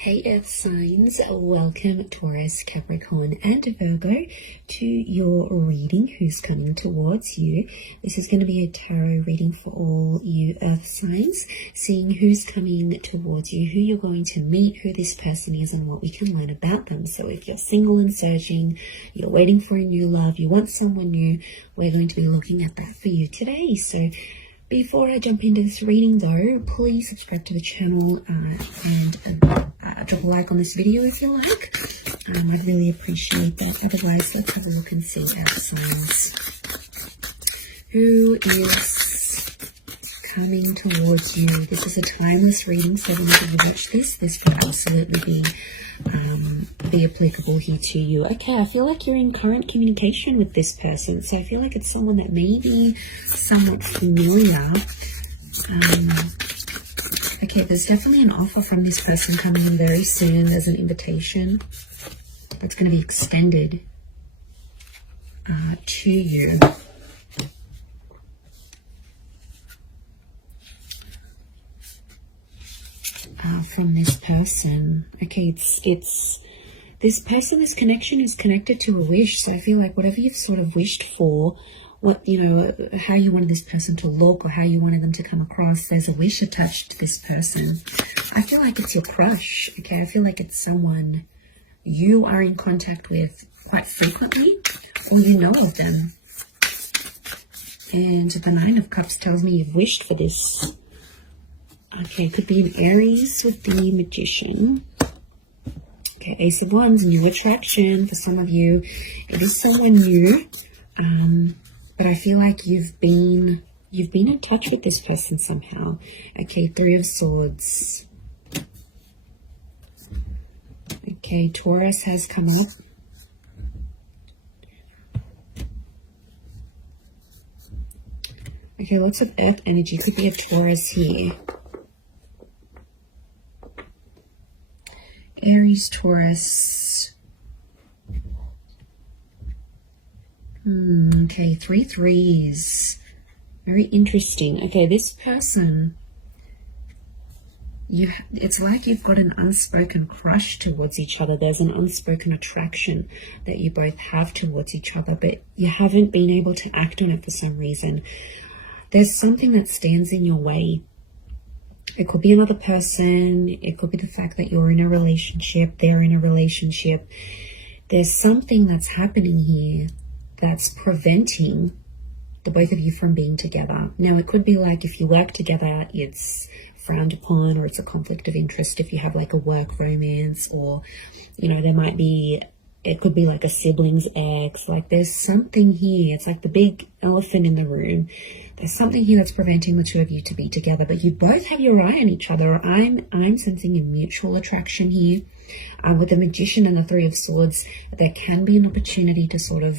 Hey Earth signs, welcome Taurus, Capricorn and Virgo to your reading, who's coming towards you. This is going to be a tarot reading for all you Earth signs, seeing who's coming towards you, who you're going to meet, who this person is and what we can learn about them. So if you're single and searching, you're waiting for a new love, you want someone new, we're going to be looking at that for you today. So before I jump into this reading though, please subscribe to the channel and drop a like on this video if you like. I'd really appreciate that. Otherwise, let's have a look and see our signs. Who is coming towards you? This is a timeless reading, so whenever you watch this can absolutely be applicable here to you. Okay, I feel like you're in current communication with this person, so I feel like it's someone that may be somewhat familiar. Okay, there's definitely an offer from this person coming in very soon. There's an invitation that's going to be extended to you. From this person. Okay, it's this person, this connection is connected to a wish. So I feel like whatever you've sort of wished for, what, you know, how you wanted this person to look or how you wanted them to come across, there's a wish attached to this person. I feel like it's your crush. Okay, I feel like it's someone you are in contact with quite frequently, or you know of them. And the Nine of Cups tells me you've wished for this. Okay, it could be an Aries with the Magician. Okay, Ace of Wands, new attraction for some of you. It is someone new, but I feel like you've been in touch with this person somehow. Okay, Three of Swords. Okay, Taurus has come up. Okay, lots of Earth energy. Could be a Taurus here. Aries, Taurus. Okay, 3 threes. Very interesting. Okay, this person, it's like you've got an unspoken crush towards each other. There's an unspoken attraction that you both have towards each other, but you haven't been able to act on it for some reason. There's something that stands in your way. It could be another person. It could be the fact that you're in a relationship, they're in a relationship. There's something that's happening here that's preventing the both of you from being together. Now, it could be like if you work together, it's frowned upon, or it's a conflict of interest if you have like a work romance, or, you know, there might be, it could be like a sibling's ex. Like there's something here. It's like the big elephant in the room. There's something here that's preventing the two of you to be together, but you both have your eye on each other. I'm sensing a mutual attraction here. With the Magician and the Three of Swords, there can be an opportunity to sort of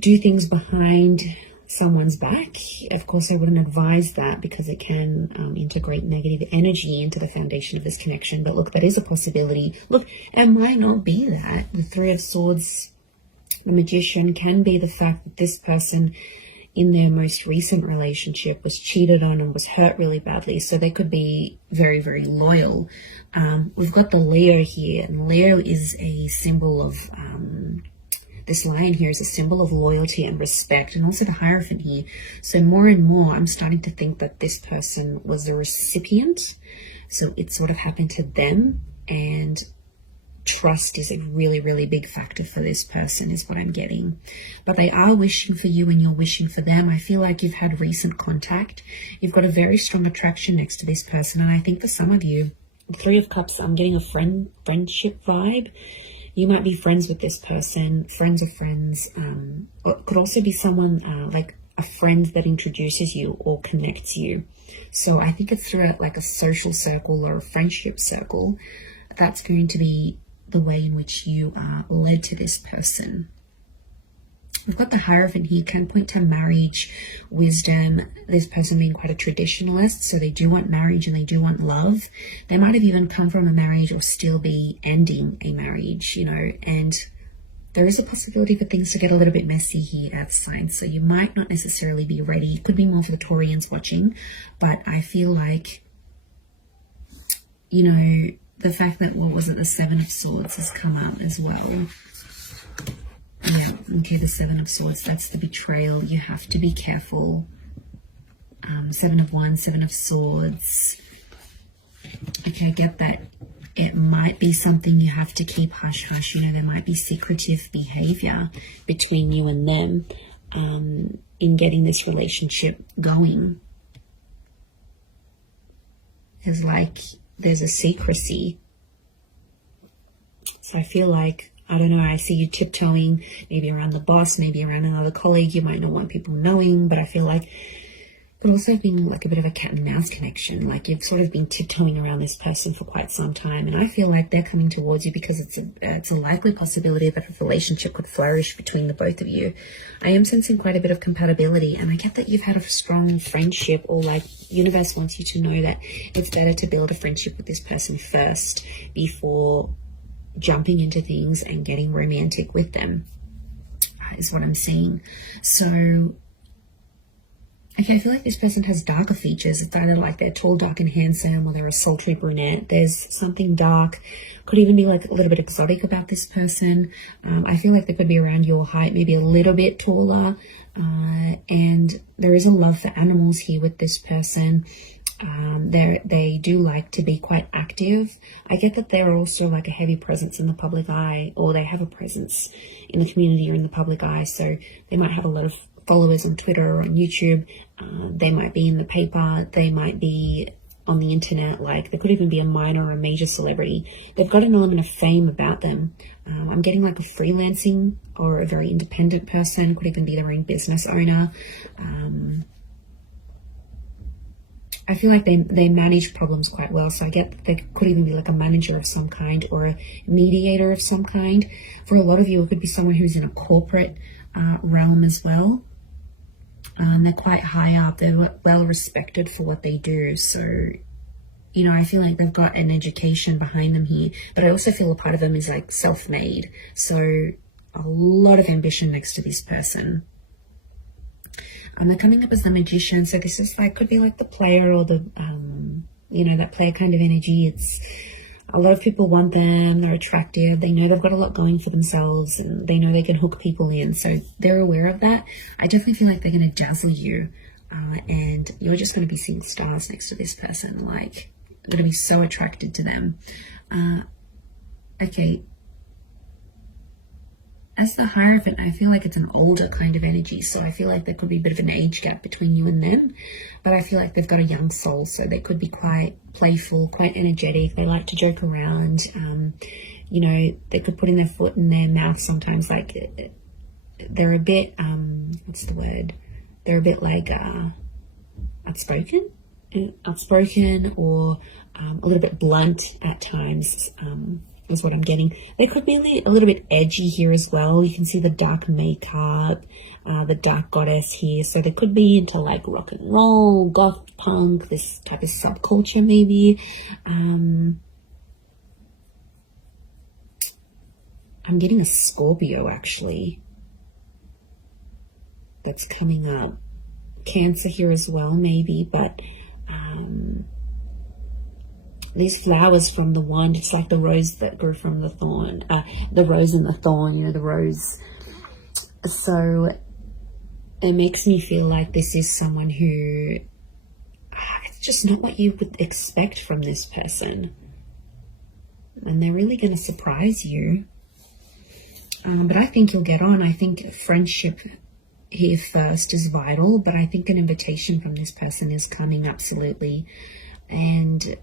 do things behind someone's back. Of course, I wouldn't advise that because it can integrate negative energy into the foundation of this connection. But look, that is a possibility. Look, it might not be that. The Three of Swords, the Magician, can be the fact that this person in their most recent relationship was cheated on and was hurt really badly. So they could be very, very loyal. We've got the Leo here, and Leo is a symbol of, this lion here is a symbol of loyalty and respect, and also the Hierophant here. So more and more, I'm starting to think that this person was a recipient. So it sort of happened to them, and trust is a really, really big factor for this person is what I'm getting. But they are wishing for you and you're wishing for them. I feel like you've had recent contact. You've got a very strong attraction next to this person. And I think for some of you, Three of Cups, I'm getting a friendship vibe. You might be friends with this person, friends of friends. Or it could also be someone like a friend that introduces you or connects you. So I think it's through like a social circle or a friendship circle. That's going to be the way in which you are led to this person. We've got the Hierophant here, can point to marriage, wisdom, this person being quite a traditionalist, so they do want marriage and they do want love. They might have even come from a marriage or still be ending a marriage, you know, and there is a possibility for things to get a little bit messy here at signs. So you might not necessarily be ready. It could be more for the Taurians watching, but I feel like, you know, the fact that, what was it, the Seven of Swords has come up as well. Yeah, okay, the Seven of Swords, that's the betrayal. You have to be careful. Seven of Wands, Seven of Swords. Okay, I get that. It might be something you have to keep hush-hush. You know, there might be secretive behavior between you and them in getting this relationship going. There's a secrecy. So I feel like, I don't know, I see you tiptoeing, maybe around the boss, maybe around another colleague. You might not want people knowing, but I feel like it could also have been like a bit of a cat and mouse connection. Like you've sort of been tiptoeing around this person for quite some time, and I feel like they're coming towards you because it's a likely possibility that a relationship could flourish between the both of you. I am sensing quite a bit of compatibility, and I get that you've had a strong friendship, or like universe wants you to know that it's better to build a friendship with this person first before jumping into things and getting romantic with them, is what I'm seeing. So okay, I feel like this person has darker features. It's either like they're tall, dark, and handsome, or they're a sultry brunette. There's something dark, could even be like a little bit exotic about this person. I feel like they could be around your height, maybe a little bit taller. And there is a love for animals here with this person. They do like to be quite active. I get that they're also like a heavy presence in the public eye, or they have a presence in the community or in the public eye. So they might have a lot of followers on Twitter or on YouTube. They might be in the paper. They might be on the internet. Like, there could even be a minor or a major celebrity. They've got an element of fame about them. I'm getting like a freelancing or a very independent person. Could even be their own business owner. I feel like they manage problems quite well. So I get that they could even be like a manager of some kind or a mediator of some kind. For a lot of you, it could be someone who's in a corporate realm as well. They're quite high up. They're well respected for what they do. So, you know, I feel like they've got an education behind them here. But I also feel a part of them is like self-made. So a lot of ambition next to this person. They're coming up as the Magician. So this is like, could be like the player or the, you know, that player kind of energy. It's a lot of people want them. They're attractive. They know they've got a lot going for themselves, and they know they can hook people in. So they're aware of that. I definitely feel like they're going to dazzle you. And you're just going to be seeing stars next to this person. Like, you're going to be so attracted to them. Okay. As the Hierophant, I feel like it's an older kind of energy. So I feel like there could be a bit of an age gap between you and them. But I feel like they've got a young soul. So they could be quite playful, quite energetic. They like to joke around. You know, they could put in their foot in their mouth sometimes. Like, they're a bit, what's the word? They're a bit like outspoken or a little bit blunt at times. Is what I'm getting. They could be a little bit edgy here as well. You can see the dark makeup, the dark goddess here. So they could be into like rock and roll, goth punk, this type of subculture maybe. I'm getting a Scorpio actually that's coming up. Cancer here as well maybe, but these flowers from the wand, it's like the rose that grew from the thorn, the rose and the thorn, you know, the rose. So it makes me feel like this is someone who, it's just not what you would expect from this person. And they're really going to surprise you. But I think you'll get on. I think friendship here first is vital, but I think an invitation from this person is coming, absolutely. And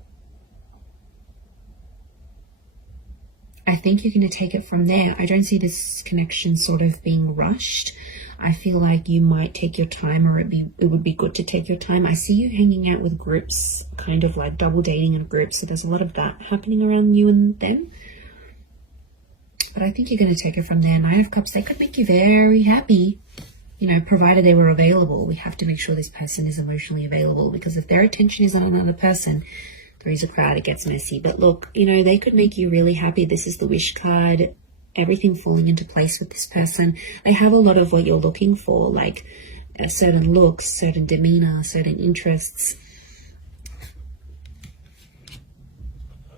I think you're going to take it from there. I don't see this connection sort of being rushed. I feel like you might take your time, or it would be good to take your time. I see you hanging out with groups, kind of like double dating in groups. So there's a lot of that happening around you and them. But I think you're going to take it from there. Nine of Cups, they could make you very happy, you know, provided they were available. We have to make sure this person is emotionally available, because if their attention is on another person, three's a crowd, it gets messy. But look, you know, they could make you really happy. This is the Wish card. everything falling into place with this person. They have a lot of what you're looking for, like certain looks, certain demeanor, certain interests.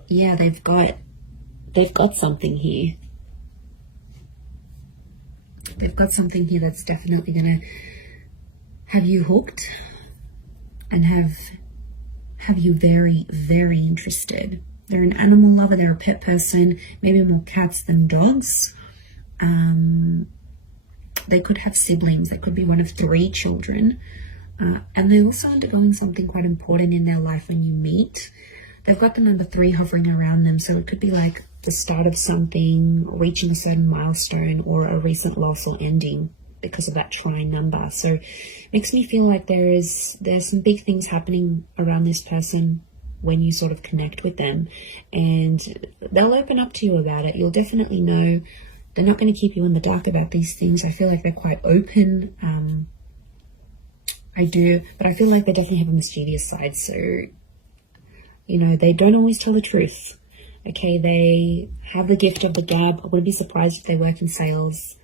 Yeah, they've got something here. They've got something here that's definitely going to have you hooked and have you very, very interested. They're an animal lover, they're a pet person, maybe more cats than dogs. They could have siblings, they could be one of 3 children. And they're also undergoing something quite important in their life when you meet. They've got the number 3 hovering around them, so it could be like the start of something, reaching a certain milestone, or a recent loss or ending because of that trine number. So it makes me feel like there's some big things happening around this person when you sort of connect with them, and they'll open up to you about it. You'll definitely know. They're not going to keep you in the dark about these things. I feel like they're quite open. I do, but I feel like they definitely have a mischievous side. So, you know, they don't always tell the truth. Okay, they have the gift of the gab. I wouldn't be surprised if they work in sales.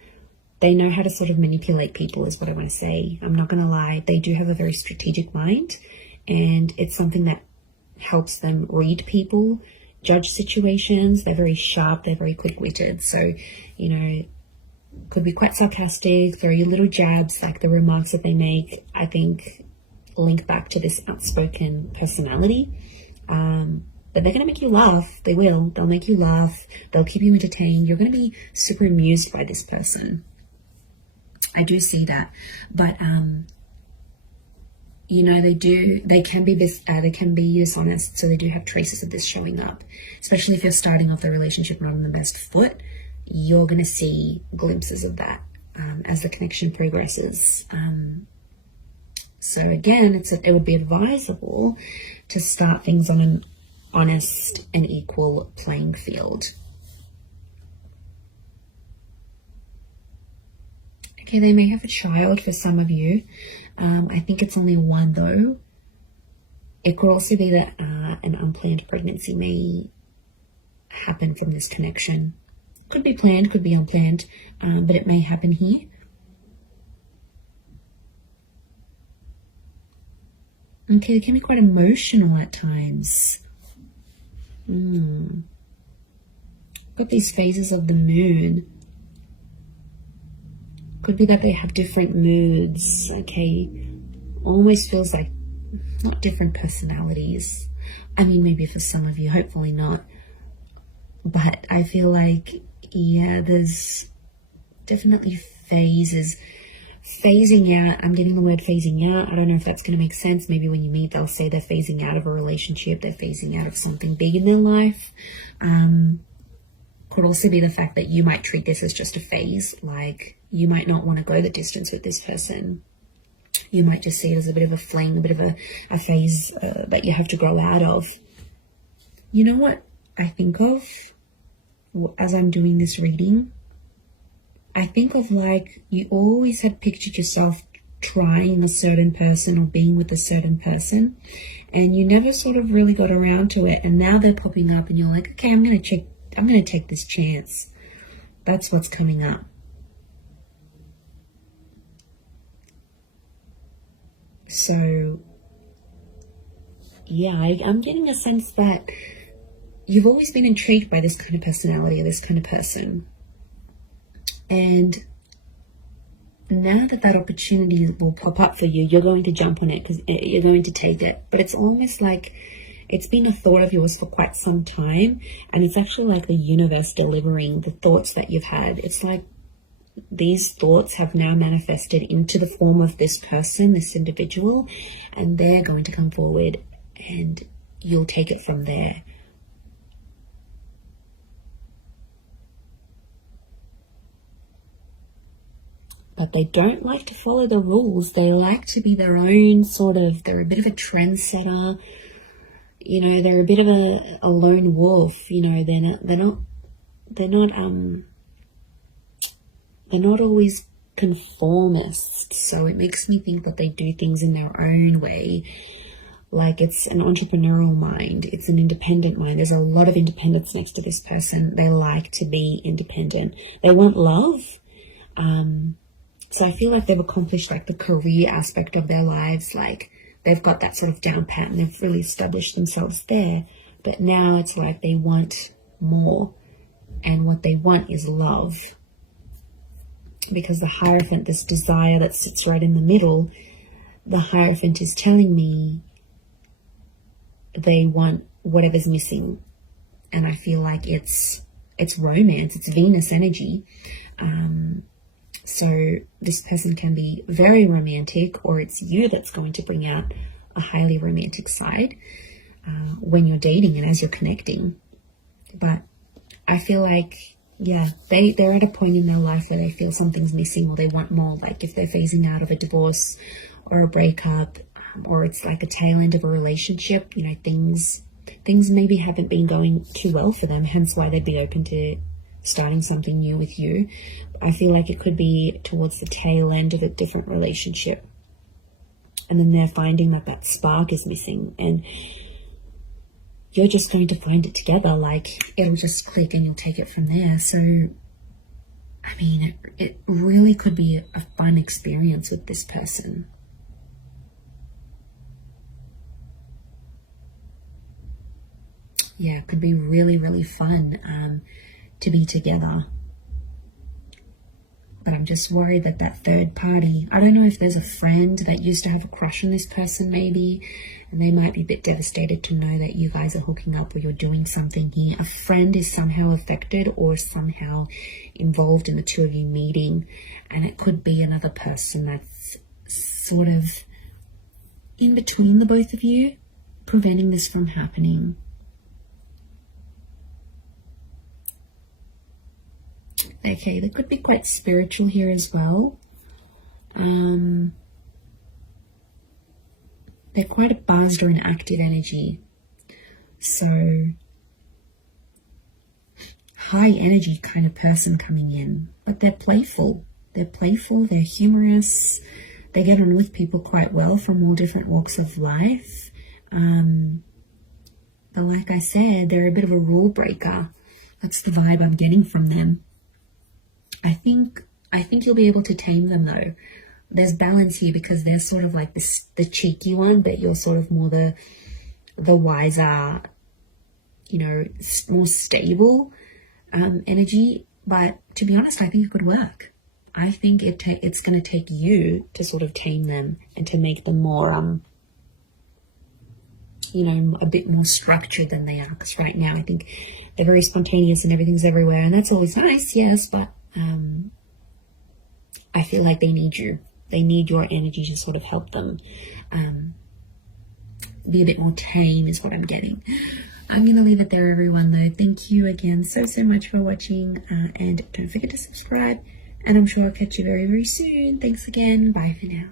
They know how to sort of manipulate people, is what I want to say. I'm not going to lie. They do have a very strategic mind, and it's something that helps them read people, judge situations. They're very sharp. They're very quick-witted. So, you know, could be quite sarcastic, throw you little jabs, like the remarks that they make, I think, link back to this outspoken personality. But they're going to make you laugh. They will. They'll make you laugh. They'll keep you entertained. You're going to be super amused by this person. I do see that. But, you know, they can be dishonest. So they do have traces of this showing up, especially if you're starting off the relationship not on the best foot. You're going to see glimpses of that as the connection progresses. So again, it would be advisable to start things on an honest and equal playing field. Okay, they may have a child for some of you. I think it's only 1 though. It could also be that an unplanned pregnancy may happen from this connection. Could be planned, could be unplanned, but it may happen here. Okay, it can be quite emotional at times. Got these phases of the moon. Could be that they have different moods, okay? Almost feels like not different personalities. I mean, maybe for some of you, hopefully not. But I feel like, yeah, there's definitely phases. Phasing out, I'm getting the word phasing out. I don't know if that's going to make sense. Maybe when you meet, they'll say they're phasing out of a relationship. They're phasing out of something big in their life. Could also be the fact that you might treat this as just a phase. Like, you might not want to go the distance with this person. You might just see it as a bit of a fling, a bit of a phase that you have to grow out of. You know what I think of as I'm doing this reading? I think of like you always had pictured yourself trying a certain person or being with a certain person, and you never sort of really got around to it, and now they're popping up and you're like, okay, I'm going to take this chance. That's what's coming up. So yeah, I'm getting a sense that you've always been intrigued by this kind of personality or this kind of person. And now that opportunity will pop up for you, you're going to jump on it because you're going to take it. But it's almost like it's been a thought of yours for quite some time. And it's actually like the universe delivering the thoughts that you've had. It's like these thoughts have now manifested into the form of this person, this individual, and they're going to come forward and you'll take it from there. But they don't like to follow the rules. They like to be their own they're a bit of a trendsetter. You know, they're a bit of a lone wolf. You know, they're not always conformist. So it makes me think that they do things in their own way. Like it's an entrepreneurial mind. It's an independent mind. There's a lot of independence next to this person. They like to be independent. They want love. So I feel like they've accomplished like the career aspect of their lives. Like they've got that sort of down pat and they've really established themselves there. But now it's like they want more. And what they want is love. Because the Hierophant, this desire that sits right in the middle, the Hierophant is telling me they want whatever's missing. And I feel like it's romance, it's Venus energy. So this person can be very romantic, or it's you that's going to bring out a highly romantic side when you're dating and as you're connecting. But I feel like, yeah, they're at a point in their life where they feel something's missing or they want more. Like if they're phasing out of a divorce or a breakup, or it's like a tail end of a relationship, you know, things maybe haven't been going too well for them, hence why they'd be open to starting something new with you. I feel like it could be towards the tail end of a different relationship. And then they're finding that that spark is missing, and you're just going to find it together. Like it'll just click and you'll take it from there. So, I mean, it really could be a fun experience with this person. Yeah, it could be really, really fun to be together. But I'm just worried that that third party, I don't know if there's a friend that used to have a crush on this person maybe, and they might be a bit devastated to know that you guys are hooking up or you're doing something here. A friend is somehow affected or somehow involved in the two of you meeting, and it could be another person that's sort of in between the both of you, preventing this from happening. Okay, they could be quite spiritual here as well. They're quite a buzzed or an active energy. So, high energy kind of person coming in. But they're playful. They're humorous. They get on with people quite well from all different walks of life. But like I said, they're a bit of a rule breaker. That's the vibe I'm getting from them. I think you'll be able to tame them though. There's balance here because they're sort of like the cheeky one, but you're sort of more the wiser, you know, more stable energy. But to be honest, I think it could work. I think it's going to take you to sort of tame them and to make them more, you know, a bit more structured than they are. Because right now I think they're very spontaneous and everything's everywhere, and that's always nice, yes, but I feel like they need you. They need your energy to sort of help them be a bit more tame is what I'm getting. I'm going to leave it there, everyone, though. Thank you again so much for watching, and don't forget to subscribe, and I'm sure I'll catch you very, very soon. Thanks again. Bye for now.